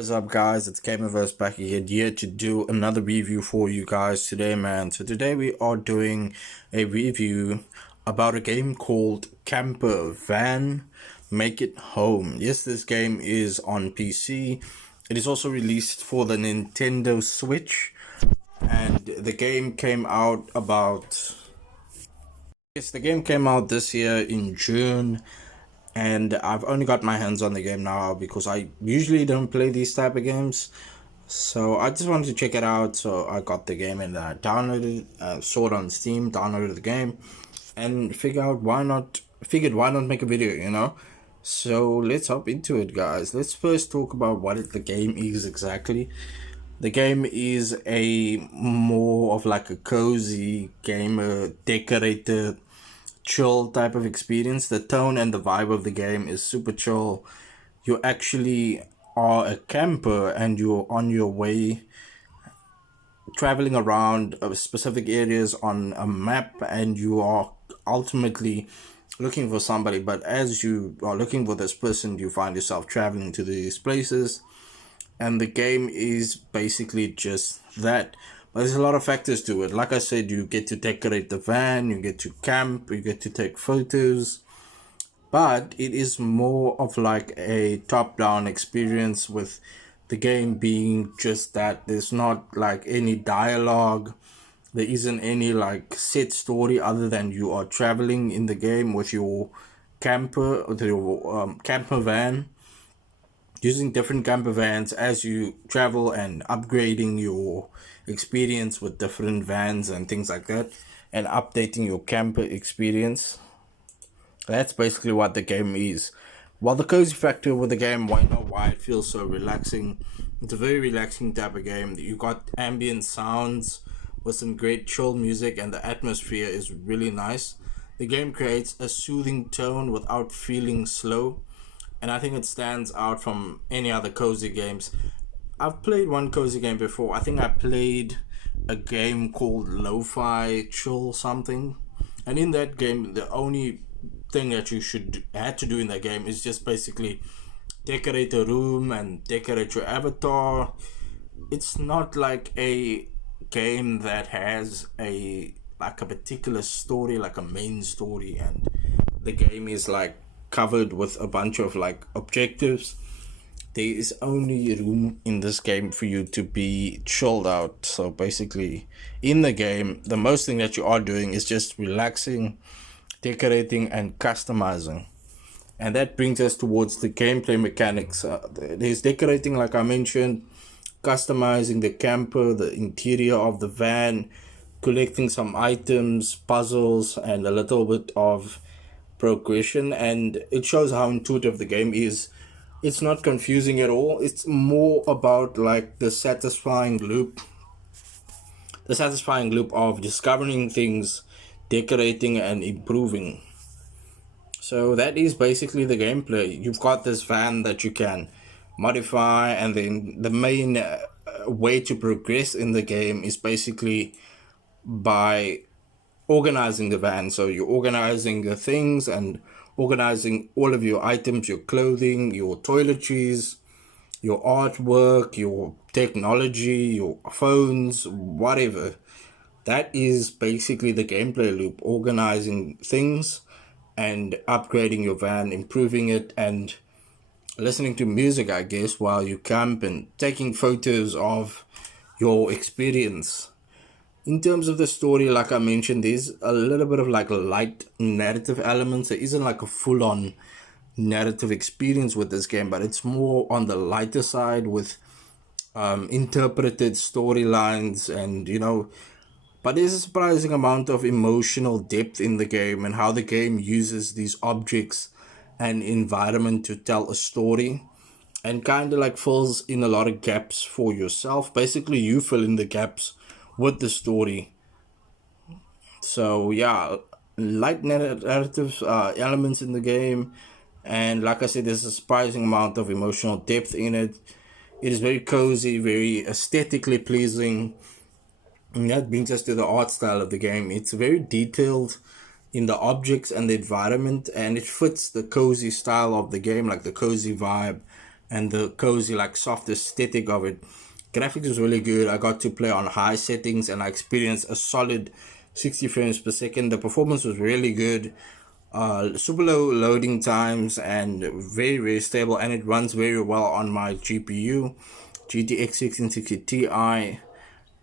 What is up, guys? It's Gamerverse back again here to do another review for you guys today, man. So today we are doing a review about a game called Camper Van Make It Home. Yes, this game is on PC. It is also released for the Nintendo Switch, and the game came out this year in June, and I've only got my hands on the game now because I usually don't play these type of games. So I just wanted to check it out, so I got the game and I downloaded it, saw it on Steam, downloaded the game, and figured why not make a video, So let's hop into it, guys. Let's first talk about what the game is exactly. The game is a more of like a cozy gamer decorated chill type of experience. The tone and the vibe of the game is super chill. You actually are a camper and you're on your way traveling around specific areas on a map, and you are ultimately looking for somebody. But as you are looking for this person, you find yourself traveling to these places, and the game is basically just that. But there's a lot of factors to it. Like I said, you get to decorate the van, you get to camp, you get to take photos, but it is more of like a top-down experience, with the game being just that. There's not like any dialogue, there isn't any like set story other than you are traveling in the game with your camper van, using different camper vans as you travel and upgrading your experience with different vans and things like that, and updating your camper experience. That's basically what the game is. While the cozy factor with the game, why it feels so relaxing. It's a very relaxing type of game. You got ambient sounds with some great chill music, and the atmosphere is really nice. The game creates a soothing tone without feeling slow, and I think it stands out from any other cozy games. I've played one cozy game before. I think I played a game called Lo-Fi Chill something, and in that game, the only thing that you had to do in that game is just basically decorate a room and decorate your avatar. It's not like a game that has a particular story, like a main story, and the game is like covered with a bunch of like objectives. There is only room in this game for you to be chilled out. So basically, in the game, the most thing that you are doing is just relaxing, decorating, and customizing. And that brings us towards the gameplay mechanics. There's decorating, like I mentioned, customizing the camper, the interior of the van, collecting some items, puzzles, and a little bit of progression. And it shows how intuitive the game is. It's not confusing at all. It's more about like the satisfying loop of discovering things, decorating, and improving. So that is basically the gameplay. You've got this van that you can modify, and then the main way to progress in the game is basically by organizing the van. So you're organizing the things and organizing all of your items, your clothing, your toiletries, your artwork, your technology, your phones, whatever. That is basically the gameplay loop: organizing things and upgrading your van, improving it, and listening to music, I guess, while you camp, and taking photos of your experience. In terms of the story, like I mentioned, there's a little bit of like light narrative elements. There isn't like a full-on narrative experience with this game, but it's more on the lighter side with interpreted storylines, and but there's a surprising amount of emotional depth in the game, and how the game uses these objects and environment to tell a story, and kind of like fills in a lot of gaps for yourself. Basically, you fill in the gaps with the story. So yeah, light narrative elements in the game, and like I said, there's a surprising amount of emotional depth in it. It is very cozy, very aesthetically pleasing, and that brings us to the art style of the game. It's very detailed in the objects and the environment, and it fits the cozy style of the game, like the cozy vibe and the cozy, like soft aesthetic of it. Graphics was really good. I got to play on high settings and I experienced a solid 60 frames per second. The performance was really good. Super low loading times and very, very stable, and it runs very well on my GPU, GTX 1660 Ti.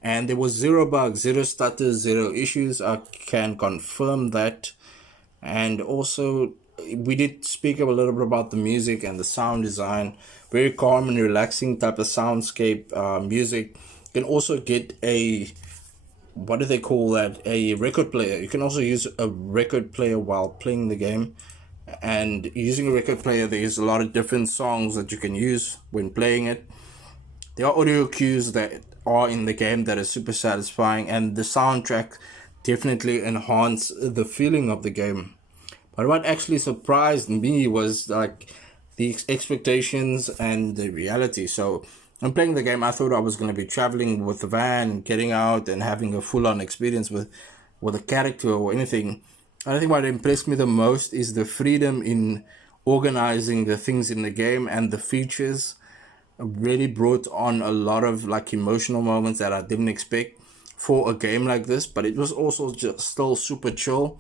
And there was zero bugs, zero stutters, zero issues. I can confirm that. And also, we did speak a little bit about the music and the sound design. Very calm and relaxing type of soundscape music. You can also get a, what do they call that, a record player. You can also use a record player while playing the game. And using a record player, there's a lot of different songs that you can use when playing it. There are audio cues that are in the game that are super satisfying, and the soundtrack definitely enhance the feeling of the game. But what actually surprised me was like the expectations and the reality. So I'm playing the game. I thought I was going to be traveling with the van, getting out, and having a full-on experience with a character or anything. I think what impressed me the most is the freedom in organizing the things in the game, and the features really brought on a lot of like emotional moments that I didn't expect for a game like this. But it was also just still super chill.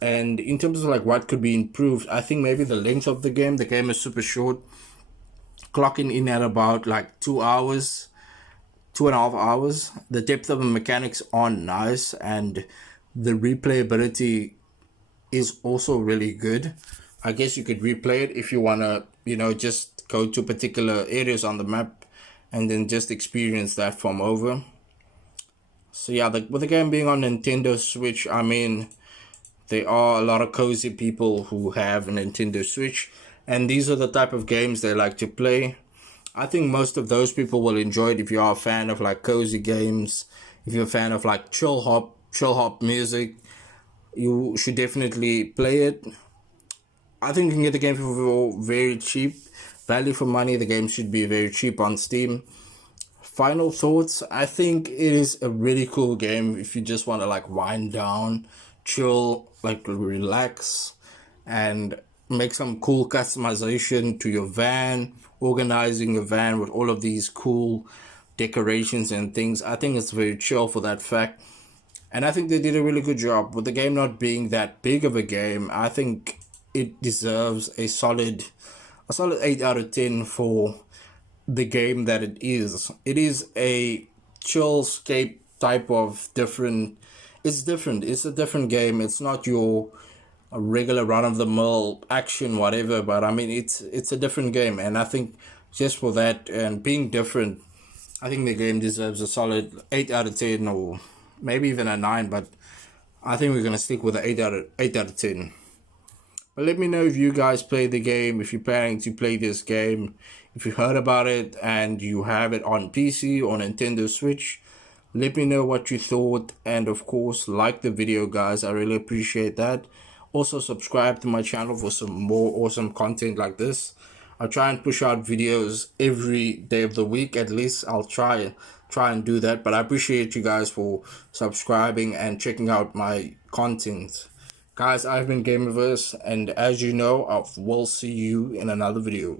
And in terms of like what could be improved, I think maybe the length of the game. The game is super short, clocking in at about like 2 hours, 2.5 hours. The depth of the mechanics are nice, and the replayability is also really good. I guess you could replay it if you wanna, just go to particular areas on the map and then just experience that from over. So yeah, with the game being on Nintendo Switch, I mean, there are a lot of cozy people who have a Nintendo Switch, and these are the type of games they like to play. I think most of those people will enjoy it if you are a fan of like cozy games, if you're a fan of like chill hop music, you should definitely play it. I think you can get the game for very cheap. Value for money, the game should be very cheap on Steam. Final thoughts, I think it is a really cool game if you just want to like wind down, chill, like relax, and make some cool customization to your van, organizing your van with all of these cool decorations and things. I think it's very chill for that fact. And I think they did a really good job with the game not being that big of a game. I think it deserves a solid 8 out of 10 for the game that it is. It is a chillscape type of different. It's different. It's a different game. It's not your regular run of the mill action whatever. But I mean, it's a different game, and I think just for that and being different, I think the game deserves a solid 8 out of 10, or maybe even a 9. But I think we're gonna stick with an 8 out of 10. But let me know if you guys play the game, if you're planning to play this game, if you heard about it and you have it on PC or Nintendo Switch. Let me know what you thought, and of course, like the video, guys. I really appreciate that. Also, subscribe to my channel for some more awesome content like this. I'll try and push out videos every day of the week. At least I'll try and do that. But I appreciate you guys for subscribing and checking out my content. Guys, I've been Gamerverse, and as you know, I will see you in another video.